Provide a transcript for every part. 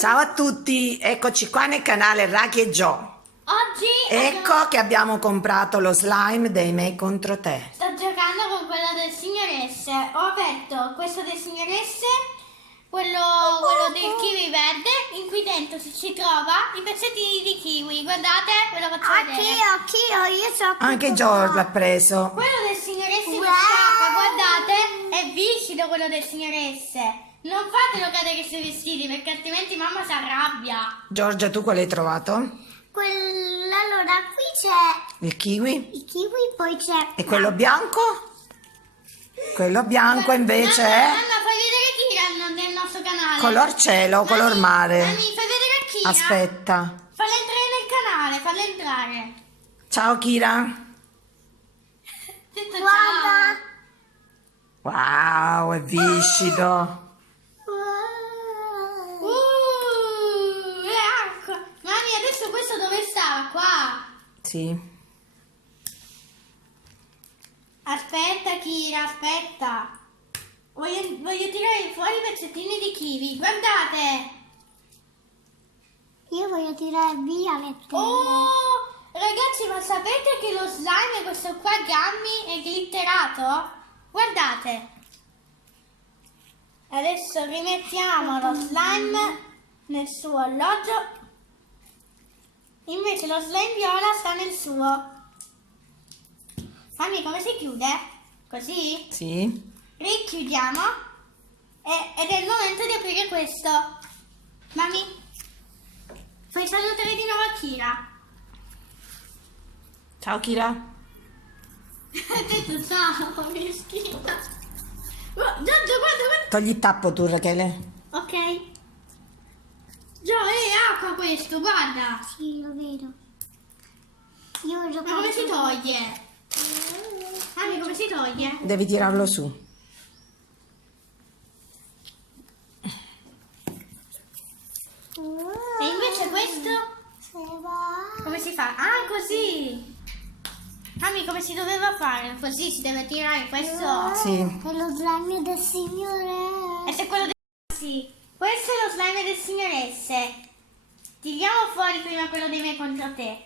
Ciao a tutti, eccoci qua nel canale Raki e Gio. Oggi Ecco che abbiamo comprato lo slime dei Me contro te. sto giocando con quello del signor S. Ho aperto questo del signor S, quello del kiwi verde, in cui dentro ci trova i pezzettini di kiwi. Guardate, ve lo faccio vedere. Anch'io, io so Anche Gio l'ha preso. Quello del signor S mi Wow! scappa, guardate, è viscido quello del signor S. Non fatelo cadere sui vestiti perché altrimenti mamma si arrabbia. Giorgia, tu quale hai trovato? Allora, qui c'è Il kiwi? il kiwi, poi c'è... E quello bianco? Quello bianco invece Mamma, è mamma, fai vedere Kira nel nostro canale. color cielo, color mare. Mami, fai vedere Kira. Aspetta. Falla entrare nel canale, falla entrare. Ciao Kira. Detto Guarda! Wow, è viscido. ciao. È acqua. Mami, adesso questo dove stava? Qua. Sì. Aspetta Kira, aspetta. Voglio tirare fuori i pezzettini di kiwi. Guardate. Io voglio tirare via le tele. Oh, ragazzi, ma sapete che lo slime, questo qua Gummy, è glitterato? Guardate. Adesso rimettiamo lo slime nel suo alloggio. Invece lo slime viola sta nel suo. Fammi come si chiude? Così? Sì. Richiudiamo. Ed è il momento di aprire questo. Mami, fai salutare di nuovo a Kira. Ciao Kira. Ha detto ciao, meschina. Giorgio, guarda. Togli il tappo tu, Rachele. Ok. Gio, è acqua questo, guarda. Sì, lo vedo. Io voglio Ma come si toglie? Mami, come si toglie? Devi tirarlo su. E invece questo, Se va... come si fa? Ah, così. Mami, come si doveva fare? Così si deve tirare questo. Sì. È lo slime del signore. E se quello del... Sì. Questo è lo slime del signor S. Tiriamo fuori prima quello dei Me contro te.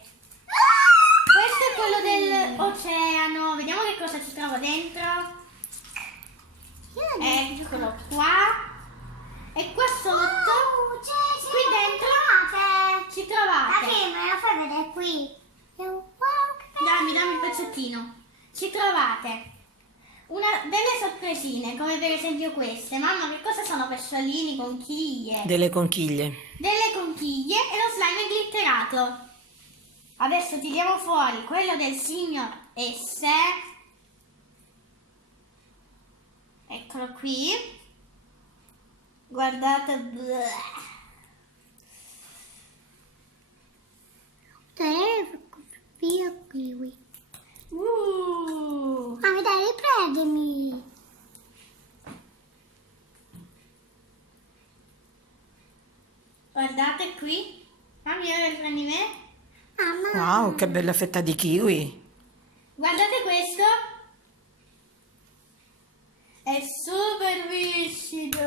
Questo è quello dell'oceano. Vediamo che cosa ci trova dentro. Eccolo qua. E qua sotto, qui dentro, ci trovate. Me lo fai vedere qui. Dammi il pezzettino. Ci trovate delle sorpresine, come per esempio queste. Mamma, che cosa sono? Pesciolini, conchiglie. Delle conchiglie. Delle conchiglie e lo slime è glitterato. Adesso tiriamo fuori quello del signor S. Eccolo qui. Guardate. Bleh. Via kiwi. Mamma, dai, riprendimi. Guardate qui. Mamma, ora prendi me. Mamma. Wow, che bella fetta di kiwi. Guardate questo. È super viscido.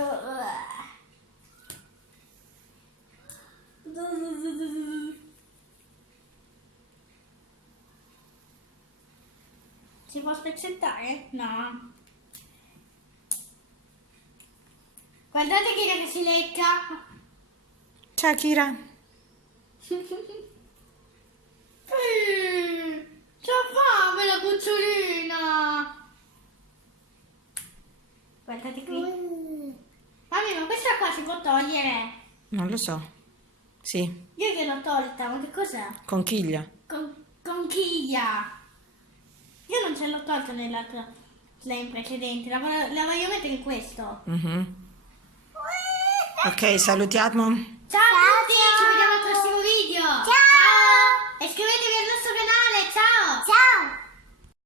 Si può spezzettare? No. Guardate che si lecca. Ciao Kira. C'ho fame la cucciolina. Guardate qui. Mami, ma questa qua si può togliere? Non lo so. Sì, Io gliel'ho tolta, ma che cos'è? conchiglia. Conchiglia. Io non ce l'ho tolta nell'altro slime precedente, la voglio mettere in questo. Mhm. Ok, salutiamo.